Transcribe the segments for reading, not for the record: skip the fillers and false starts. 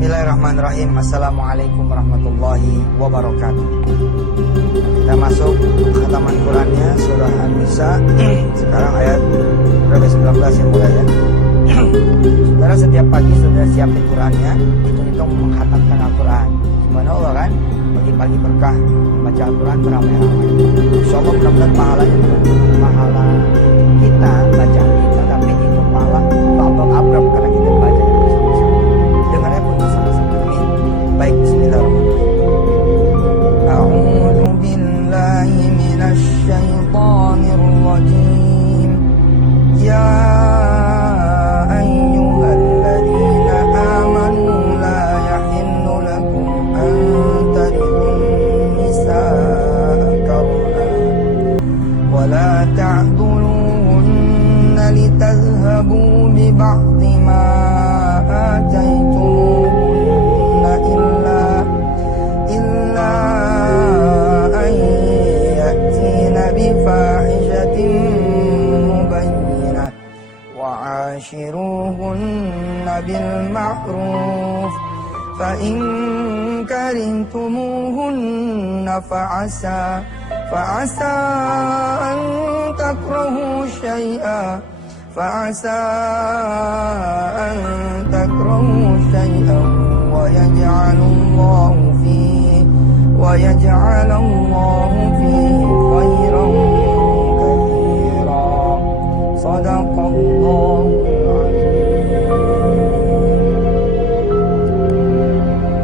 Bismillahirrahmanirrahim. Assalamualaikum warahmatullahi wabarakatuh. Kita masuk khataman Qurannya surah An-Nisa. Sekarang ayat berapa? 19 yang mulai ya. Saudara setiap pagi sudah siapin Qurannya, hitung-hitung menghatamkan Al-Quran. Subhanallah kan, pagi-pagi berkah membaca Al-Quran beramai-ramai. Insyaallah mudah-mudahan pahalanya bukan pahala kita bacaan kita, tapi itu pahala abrab karena kita baca bersama-sama. Dengarnya pun bersama-sama. Amin. Baik, bismillahirrahmanirrahim. A'udzu billahi minasy syaithanir rajim. Ya ayyuhalladzina amanu la yahillu lakum an tarithun nisaa karhan wa la ta'dhuluhunna litadhhabu bi ba'dhi ma ataytumuhunna illa an ya'tina bi fahishatin mubayyinah wa 'ashiruhunna bil ma'ruf fa in karihtumuhunna fa'asa an takrahu syai'an wa yaj'alallahu fihi khairan katsira. Shadaqallahul azim.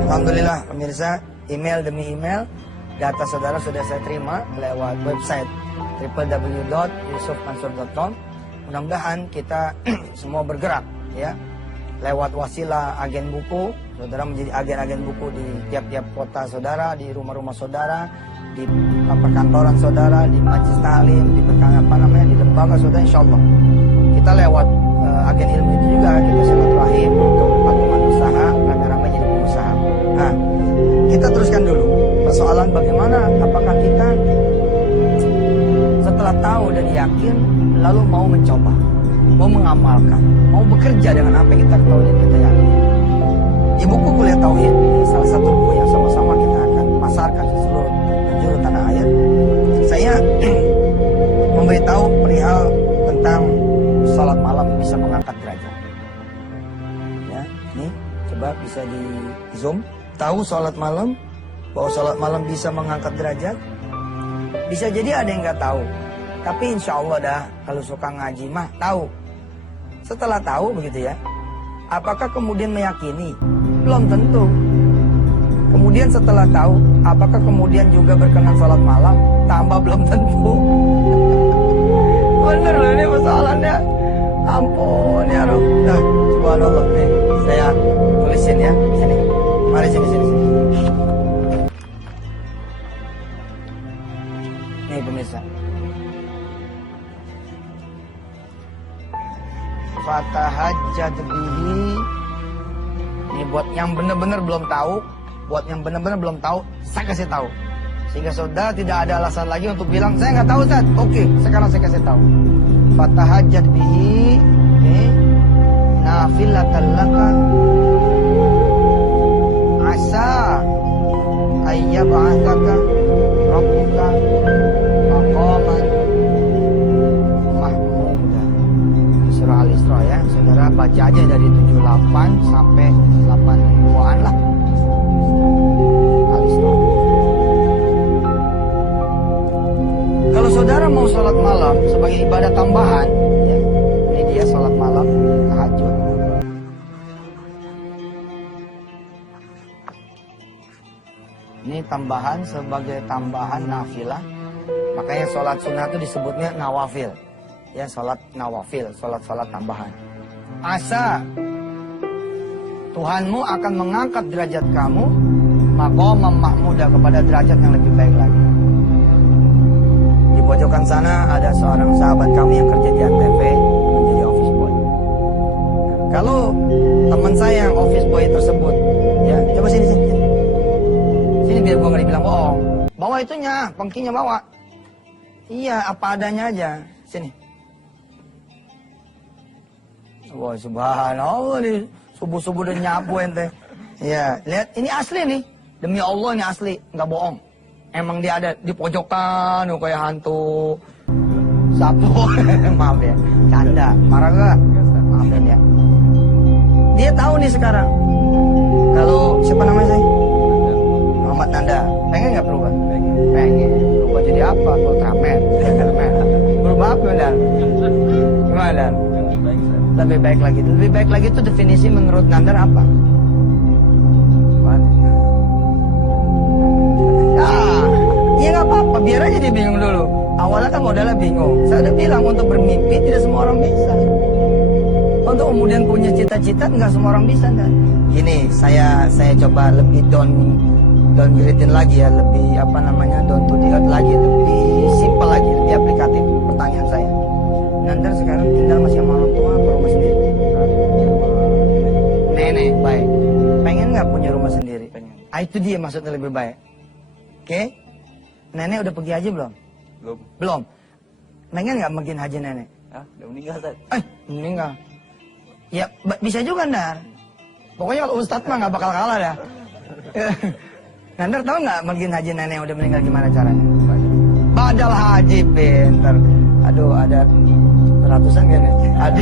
Alhamdulillah pemirsa, email demi email data saudara sudah saya terima lewat website www.yusufmansur.com. Mudah-mudahan kita semua bergerak ya lewat wasilah agen buku. Saudara menjadi agen-agen buku di tiap-tiap kota saudara, di rumah-rumah saudara, di perkantoran saudara, di majelis taklim, di di lembaga saudara. Insyaallah kita lewat agen ilmu itu juga kita silaturahim untuk patungan usaha, rame-rame jadi pengusaha. Nah, kita teruskan dulu persoalan bagaimana apakah kita setelah tahu dan yakin lalu mau mencoba, mau mengamalkan, mau bekerja dengan apa yang kita ketahui dan kita yakin. Di buku Kuliah Tauhid, salah satu buku yang sama-sama kita akan pasarkan di seluruh penjuru tanah air, saya memberitahu perihal tentang salat malam bisa mengangkat derajat. Ya, ini coba bisa di zoom. Tahu salat malam, bahwa salat malam bisa mengangkat derajat. Bisa jadi ada yang nggak tahu, tapi insya Allah dah kalau suka ngaji mah tahu. Setelah tahu begitu ya, apakah kemudian meyakini? Belum tentu. Kemudian setelah tahu, apakah kemudian juga berkenan salat malam? Tambah belum tentu. Bener loh ini persoalannya. Ampun ya Rabb. Nah, subhanallah nih, saya tulisin ya sini. Mari sini. Nih pemirsa. Fatahajjad bihi. Ini buat yang benar-benar belum tahu, saya kasih tahu. Sehingga saudara tidak ada alasan lagi untuk bilang saya nggak tahu Ustaz. Oke, sekarang saya kasih tahu. Fatahajjad bihi, nafilatan laka, asa ayyab'atsaka rabbuka maqaman mahmuda. Surah Al-Isra ya, saudara baca aja dari 78 sampai 82-an lah. Al-Isra. Kalau saudara mau sholat malam sebagai ibadah tambahan, ya, ini dia sholat malam tahajud. Ini tambahan sebagai tambahan nafilah. Makanya sholat sunnah itu disebutnya nawafil. Ya, sholat nawafil, sholat tambahan. Asa Tuhanmu akan mengangkat derajat kamu maqamam mahmuda, kepada derajat yang lebih baik lagi. Di pojokan sana ada seorang sahabat kami yang kerja di Antv menjadi office boy. Kalau teman saya yang office boy tersebut, ya coba sini biar gua nggak dibilang bohong. Bawa itunya, pengkinya bawa. Iya, apa adanya aja. Sini. Wah, subhanallah nih. Subuh-subuh udah nyapu ente. Ya, lihat ini asli nih. Demi Allah ini asli, nggak bohong. Emang dia ada di pojokan, kayak hantu sapu. Maaf ya, canda. Marah gak? Maafin ya. Dia tahu nih sekarang. Kalau siapa namanya saya? Muhammad Nanda. Pengen nggak berubah? Pengen. Berubah jadi apa? Ultraman. Berubah apa Dan? Gimana Dan? Lebih baik lagi. Lebih baik lagi itu definisi menurut Nandar apa? Ya nggak apa-apa, biar aja dia bingung dulu. Awalnya kan modalnya bingung. Saya udah bilang untuk bermimpi tidak semua orang bisa. Untuk kemudian punya cita-cita nggak semua orang bisa kan. Gini, saya coba lebih downgrade lagi ya, lebih apa namanya down to the earth lagi, lebih simple lagi, lebih aplikatif pertanyaan saya. Nandar sekarang tinggal masih sama orang tua atau rumah sendiri? Nenek, baik. Pengen nggak punya rumah sendiri? Pengen. Itu dia maksudnya lebih baik. Oke? Nenek udah pergi haji belum? Belum. Pengen nggak makin haji nenek? Udah meninggal Tad. Meninggal. Ya bisa juga Nandar. Pokoknya kalau Ustadz mah nggak bakal kalah dah. Nandar tahu nggak makin haji nenek yang udah meninggal gimana caranya? Badal haji, pinter. Aduh, ada ratusan kan ya? Ada.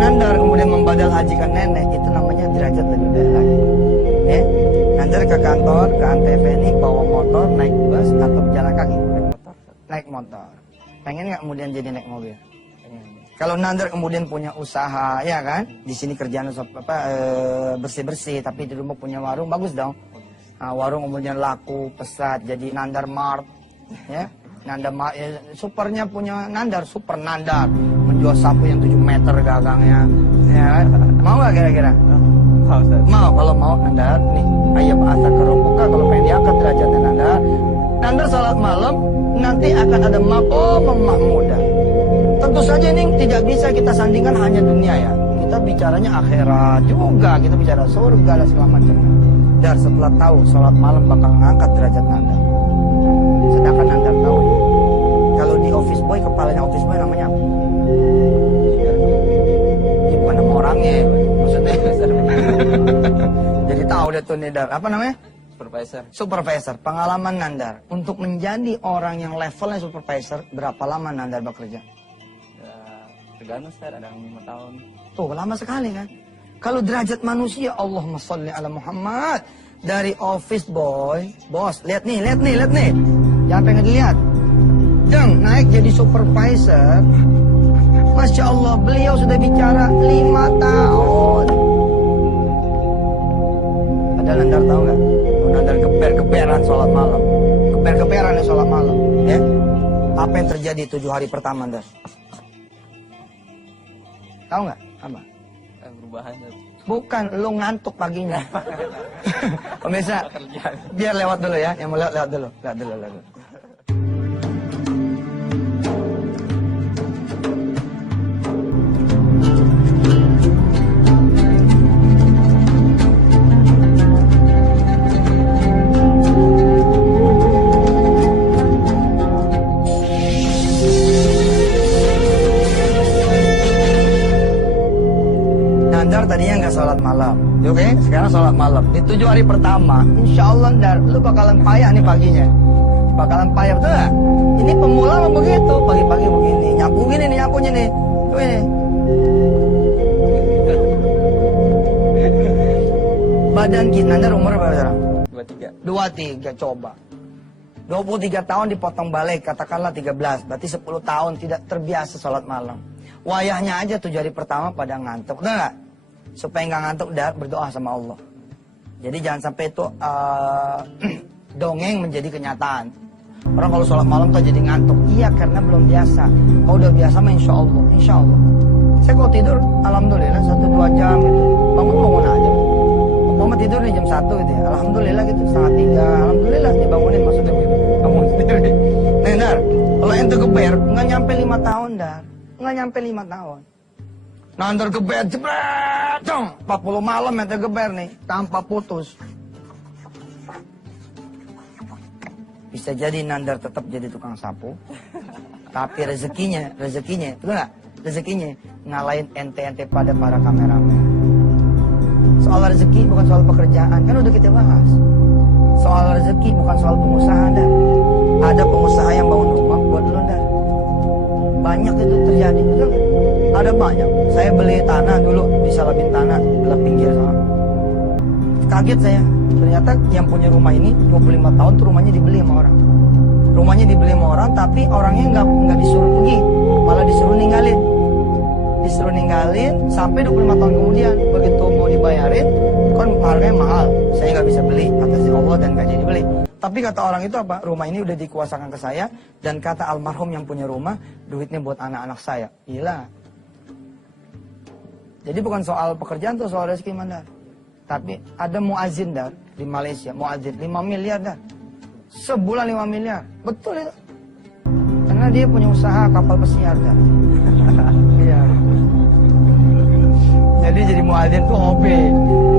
Nandar kemudian membadal hajikan nenek, itu namanya derajat lebih baik lagi. Ya? Nandar ke kantor, ke Antv ini bawa motor, naik bus atau jalan kaki? Naik motor. Pengen nggak kemudian jadi naik mobil? Kalau Nandar kemudian punya usaha, ya kan? Di sini kerjaan bersih-bersih, tapi di rumah punya warung, bagus dong. Nah, warung kemudian laku, pesat, jadi Nandar Mart, ya. Nandar Mart, supernya punya Nandar, super Nandar, menjual sapu yang 7 meter gagangnya, ya. Mau nggak kira-kira? Mau, kalau mau Nandar, nih, ayam asal kerupuka, kalau pengen diangkat derajatnya Nandar. Nandar salat malam, nanti akan ada maqam mahmudah. Tentu saja ini tidak bisa kita sandingkan hanya dunia ya. Kita bicaranya akhirat juga, kita bicara surga dan segala macamnya. Dan setelah tahu sholat malam bakal ngangkat derajat Nandar. Sedangkan Nandar tahu ya, kalau di office boy, kepalanya office boy namanya apa? Ya, bukan nama orangnya, maksudnya. Jadi tahu deh tuh Nandar. Apa namanya? Supervisor. Pengalaman Nandar untuk menjadi orang yang levelnya supervisor, berapa lama Nandar bekerja? Tergantung Ustaz, ada yang 5 tahun. Tuh lama sekali kan. Kalau derajat manusia, Allahumma sholli ala Muhammad, dari office boy, bos, lihat nih. Jangan pengen dilihat. Naik jadi supervisor. Masya Allah, beliau sudah bicara 5 tahun. Padahal Nandar tahu nggak? Nandar geber-geberan sholat malam. Geber-geberan ya sholat malam. Ya? Apa yang terjadi 7 hari pertama Nandar? Tahu nggak? Apa? Perubahan. Bukan, lu ngantuk paginya. Pemirsa, biar lewat dulu ya. Yang mau lewat dulu. Lewat dulu. Tadinya nggak sholat malam, oke? Sekarang sholat malam. Di 7 hari pertama, insya Allah Ndar, lu bakalan payah nih paginya. Bakalan payah, betul nggak? Ini pemula mah begitu, pagi-pagi begini, nyapu gini nih nyapunya nih. Tuh ini. Badan kita, Ndar umur berapa sekarang? 23, coba. 23 tahun dipotong balik, katakanlah 13, berarti 10 tahun tidak terbiasa sholat malam. Wayahnya aja 7 hari pertama pada ngantuk, betul nggak? Supaya nggak ngantuk, udah berdoa sama Allah. Jadi jangan sampai itu dongeng menjadi kenyataan. Orang kalau sholat malam tuh jadi ngantuk. Iya, karena belum biasa. Kalau udah biasa mah insya Allah. Saya kalau tidur, alhamdulillah 1-2 jam gitu. Bangun aja. Mama tidur nih jam 1 gitu ya. Alhamdulillah gitu, 2:30. Alhamdulillah dibangunin, maksudnya gitu. Bangun sendiri. Nih Dar, kalau ente geber, nggak nyampe 5 tahun Dar. Nggak nyampe 5 tahun. Nandar geber, jebret, 40 malam ente geber nih, tanpa putus. Bisa jadi Nandar tetap jadi tukang sapu, tapi rezekinya, betul nggak? Rezekinya ngalahin ente-ente pada para kameramen. soal rezeki bukan soal pekerjaan. Kan udah kita bahas. Soal rezeki bukan soal pengusaha, Dar. Ada pengusaha yang bangun rumah buat lu, Dar. Banyak itu terjadi, betul nggak? Ada banyak. Saya beli tanah dulu di Salabin Tanah, belah pinggir sana. Kaget saya. Ternyata yang punya rumah ini 25 tahun tuh rumahnya dibeli sama orang. Rumahnya dibeli sama orang, tapi orangnya nggak disuruh pergi, malah disuruh ninggalin. Disuruh ninggalin sampai 25 tahun kemudian. Begitu mau dibayarin, kan harganya mahal. Saya nggak bisa beli atas Allah dan nggak jadi beli. Tapi kata orang itu apa? Rumah ini udah dikuasakan ke saya, dan kata almarhum yang punya rumah, duitnya buat anak-anak saya. Gila. Jadi bukan soal pekerjaan tuh, soal rezeki, Mandar. Tapi ada muazin, Dar, di Malaysia, muazin 5 miliar, Dar. Sebulan 5 miliar. Betul itu. Karena dia punya usaha kapal pesiar, Dar. Iya. Jadi muadzin tuh hobi,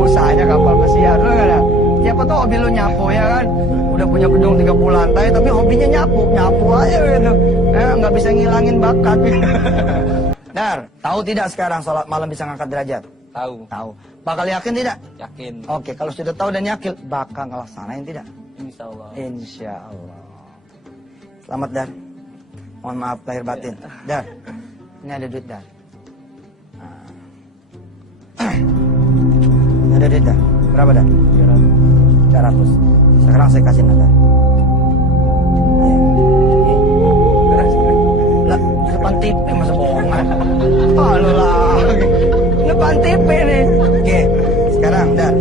usahanya kapal pesiar. Lu nggak ada? Siapa tuh hobi lu nyapu, ya kan? Udah punya gedung 30 lantai, tapi hobinya nyapu aja gitu. Nggak bisa ngilangin bakat. Dar, tahu tidak sekarang sholat malam bisa ngangkat derajat? Tahu. Tahu. Bakal yakin tidak? Yakin. Oke, kalau sudah tahu dan yakin, bakal ngelaksanain tidak? Insya Allah. Insya Allah. Selamat, Dar. Mohon maaf lahir batin. Dar, ini ada duit, Dar. Ini ada duit, Dar. Berapa, Dar? 300. Sekarang saya kasih, Dar. Lah, di depan TV masa bohongan. Halo lah. Depan TV nih. Oke, sekarang, Dar.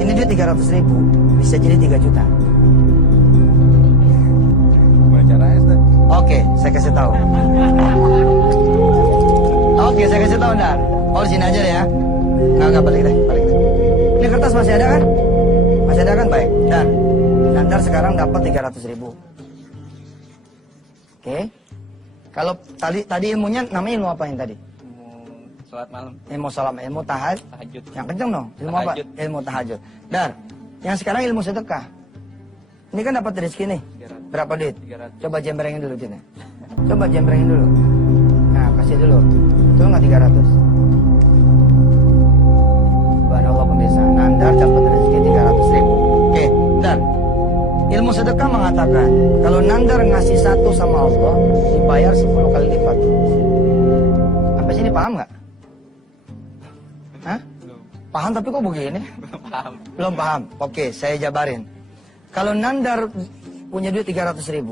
Ini duit 300.000, bisa jadi 3 juta. Oke, saya kasih tahu. Oke, saya kasih tahu, Dar. Oh, di sini aja deh ya. Nggak, balik deh. Ini kertas masih ada kan? Masih ada kan? Baik. Dan Nandar sekarang dapat 300.000. Oke. Kalau tadi ilmunya namanya ilmu apa yang tadi? Ilmu sholat malam. Ilmu salam, ilmu tahajud. Yang kenceng dong. Ilmu tahajud. apa? Ilmu tahajud. Dar, yang sekarang ilmu sedekah. Ini kan dapat rezeki nih. 300. Berapa duit? 300. Coba jembrengin dulu duitnya. Coba jembrengin dulu. Nah, kasih dulu. Betul nggak 300? Subhanallah pemirsa. Nandar dapat rezeki 300.000. Oke, Dar. Ilmu sedekah mengatakan kalau Nandar ngasih 1 sama Allah, dibayar 10 kali lipat. Sampai sini paham nggak? Hah? Belum. Paham tapi kok begini? Paham. Belum paham. Oke, saya jabarin. Kalau Nandar punya duit 300.000,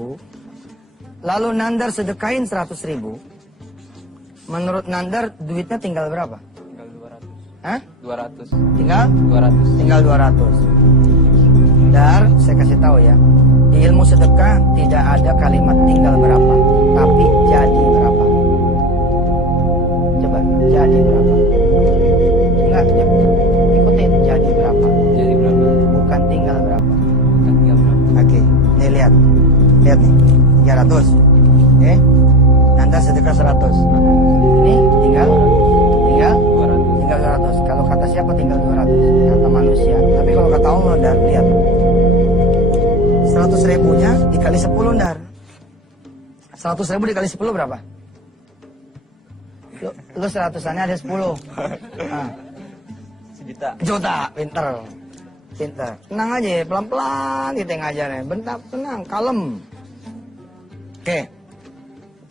lalu Nandar sedekahin 100.000, menurut Nandar duitnya tinggal berapa? Tinggal 200. Hah? 200. Tinggal? 200. Tinggal 200. Dar, saya kasih tahu ya, di ilmu sedekah tidak ada kalimat tinggal berapa, tapi jadi berapa. Coba, jadi berapa? Enggak, ikutin, jadi berapa? Jadi berapa? Bukan tinggal berapa. Bukan tinggal berapa? Oke, nih lihat nih, 300. Oke, Nandar sedekah 100. Ini tinggal 200. 200. Kalau kata siapa tinggal 200? Kata manusia. Tapi kalau kata Allah, Dar, lihat. 100.000-nya dikali 10, Dar. 100.000 dikali 10 berapa? Lu 100-annya ada 10. Nah, Sejuta. juta, pinter. Tenang aja, pelan-pelan kita ngajarnya. Bentar, tenang, kalem. Oke.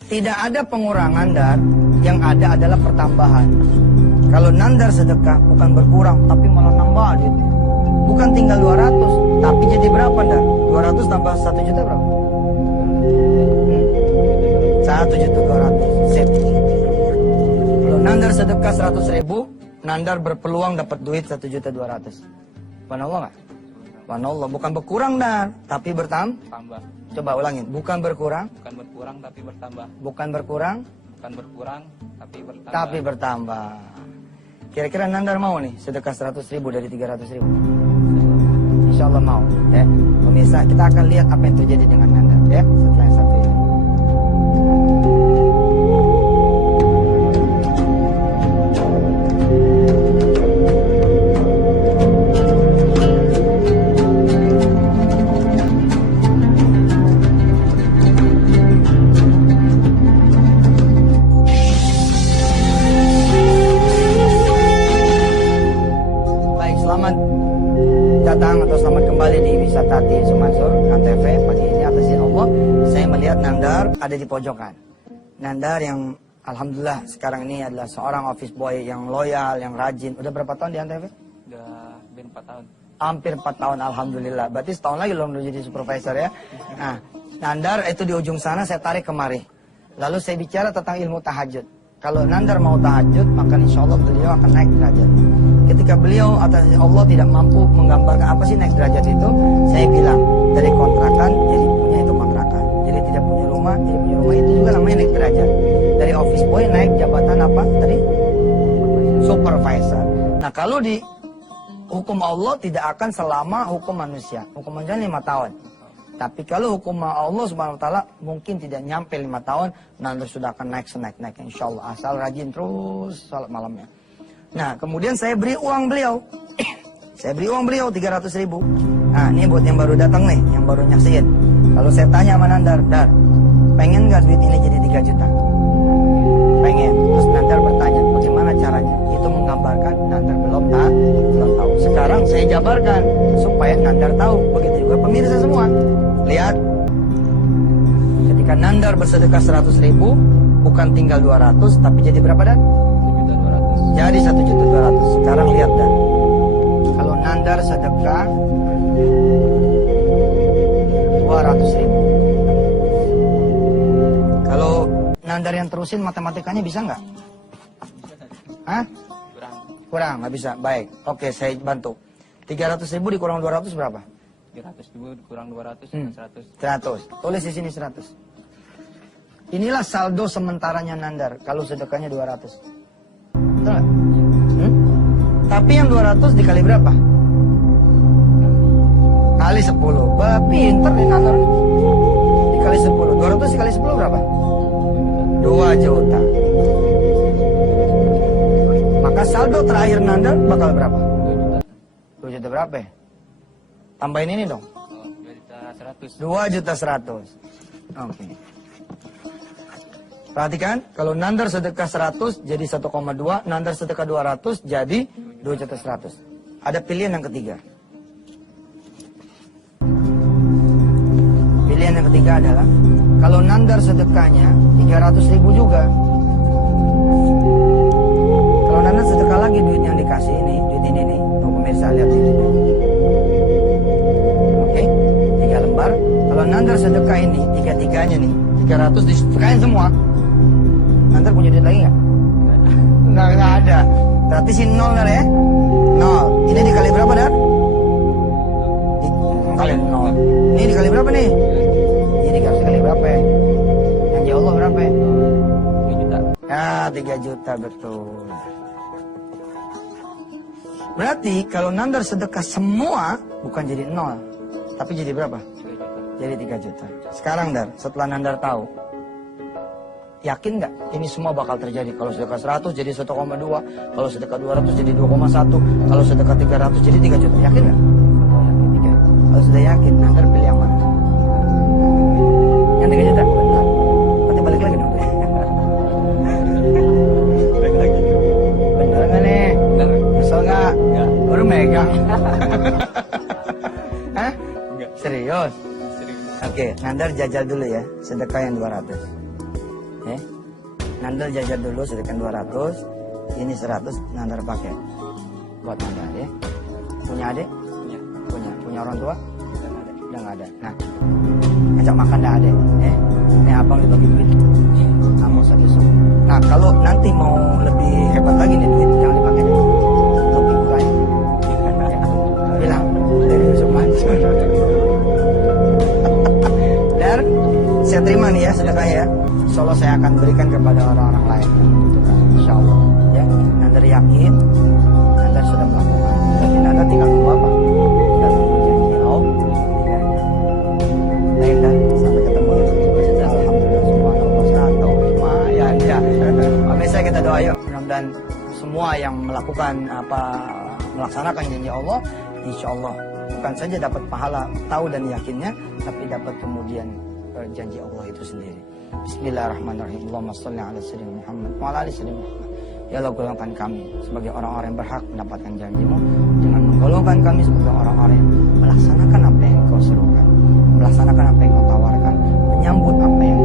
Tidak ada pengurangan, Dar. Yang ada adalah pertambahan. Kalau Nandar sedekah bukan berkurang, tapi malah nambah duitnya. Bukan tinggal 200, tapi jadi berapa, Dar? 200 tambah 1 juta berapa? 1.200.000. Sip. Kalau Nandar sedekah 100.000, Nandar berpeluang dapat duit 1.200.000. Subhanallah nggak? Subhanallah, bukan berkurang, Dar, tapi Tambah. Coba ulangin, bukan berkurang, Bukan berkurang tapi bertambah. bukan berkurang, Bukan berkurang tapi bertambah. tapi bertambah. Kira-kira Nandar mau nih sedekah 100.000 dari 300.000? Insya Allah mau, ya. Pemirsa, kita akan lihat apa yang terjadi dengan Nandar, ya, setelah yang satu ini. kembali di wisata di Sumansur Antv. Pagi ini atas izin Allah saya melihat Nandar ada di pojokan. Nandar yang alhamdulillah sekarang ini adalah seorang office boy yang loyal, yang rajin. Udah berapa tahun di Antv? Udah hampir 4 tahun. Hampir 4 tahun alhamdulillah. Berarti setahun lagi lo menuju jadi supervisor ya. Nah, Nandar itu di ujung sana saya tarik kemari. Lalu saya bicara tentang ilmu tahajud. Kalau Nandar mau tahajud, maka insya Allah beliau akan naik derajat. Ketika beliau atas Allah tidak mampu menggambarkan apa sih naik derajat itu, saya bilang dari kontrakan jadi punya itu kontrakan. Jadi tidak punya rumah, jadi punya rumah itu juga namanya naik derajat. Dari office boy naik jabatan apa tadi? Supervisor. Nah kalau di hukum Allah tidak akan selama hukum manusia. Hukum manusia 5 tahun. Tapi kalau hukum Allah Subhanahu wa taala mungkin tidak nyampe 5 tahun, nanti sudah akan naik insyaallah asal rajin terus salat malamnya. Nah, kemudian saya beri uang beliau. Saya beri uang beliau 300.000. Nah, ini buat yang baru datang nih, yang baru nyaksiin. Lalu saya tanya sama Nandar, "Dar, pengen nggak duit ini jadi 3 juta?" Pengen. Terus Nandar bertanya, "Bagaimana caranya?" Itu menggambarkan Nandar belum tahu. Sekarang saya jabarkan supaya Nandar tahu. Begitu juga pemirsa semua. Lihat, ketika Nandar bersedekah 100.000, bukan tinggal 200, tapi jadi berapa Dan? 1.200.000. Jadi 1.200.000. Sekarang lihat Dan, kalau Nandar sedekah 200.000, kalau Nandar yang terusin matematikanya bisa nggak? Hah? Kurang, nggak bisa. Baik, oke saya bantu. 300.000 dikurang 200 berapa? 300.000 kurang 200 100. 100. Tulis di sini 100. Inilah saldo sementaranya Nandar kalau sedekahnya 200. Betul nggak? Tapi yang 200 dikali berapa? Kali 10. Pinter nih Nandar. Dikali 10. 200 dikali 10 berapa? 2 juta. Maka saldo terakhir Nandar bakal berapa? 2 juta. 2 juta berapa ya? Tambahin ini dong. 2.100.000. 2.100.000. Oke. Perhatikan, kalau Nandar sedekah 100 jadi 1,2, Nandar sedekah 200 jadi 2.100.000. Ada pilihan yang ketiga. Pilihan yang ketiga adalah kalau Nandar sedekahnya 300.000 juga. Kalau Nandar sedekah lagi duit yang dikasih ini, duit ini nih, tuh pemirsa lihat ini. Oke, 3 lembar. Kalau Nandar sedekah ini, 3-3-nya nih, 300 disedekahin semua. Nandar punya duit lagi nggak? Nggak ada. Berarti si 0 Dar ya? 0. Ini dikali berapa Dar? Dikali 0. Ini dikali berapa nih? Ini dikali berapa ya? Yang di Allah berapa ya? 3 juta. Ya 3 juta betul. Berarti kalau Nandar sedekah semua bukan jadi 0, tapi jadi berapa? 3 juta. Jadi 3 juta. Sekarang Dar, setelah Nandar tahu, yakin nggak ini semua bakal terjadi? Kalau sedekah 100 jadi 1,2, kalau sedekah 200 jadi 2,1, kalau sedekah 300 jadi 3 juta. Yakin nggak? Yakin. Kalau sudah yakin, Nandar pilih yang mana? Yang 3 juta? Benar. Berarti balik lagi dong. Balik lagi. Bener nggak nih? Benar. Kesel nggak? Enggak. Baru megang. Hah? Enggak. Serius? Serius. Oke, Nandar jajal dulu ya, sedekah yang 200. Nandar jajal dulu sedekah 200. Ini 100 Nandar pakai buat Nandar ya. Punya adik? Punya. Punya orang tua? Dan ada. Udah nggak ada. Nah, ajak makan dah adek. Ini abang dibagi duit. Kamu satu sup. Nah, kalau nanti mau lebih hebat lagi nih duit, jangan dipakai deh. Lebih kurang. Bilang dari Yusuf Mansur. Dan saya terima nih ya sedekahnya ya. Insya Allah saya akan berikan kepada orang-orang lain. Gitu kan. Insya Allah. Ya, Nandar yakin, Nandar sudah melakukan. Tapi Nandar tinggal tunggu apa? Tinggal tunggu janji Allah. Lain dah, sampai ketemu ya. Alhamdulillah, subhanallah, satu lumayan ya. Pemirsa kita doa yuk. Mudah-mudahan semua yang melaksanakan janji Allah, insya Allah bukan saja dapat pahala tahu dan yakinnya, tapi dapat kemudian janji Allah itu sendiri. Bismillahirrahmanirrahim. Allahumma sholli ala sayyidina Muhammad wa ala ali sayyidina Muhammad. Ya Allah, golongkan kami sebagai orang-orang yang berhak mendapatkan janjimu dengan Golongkan kami sebagai orang-orang yang melaksanakan apa yang Engkau serukan, melaksanakan apa yang Engkau tawarkan, menyambut apa yang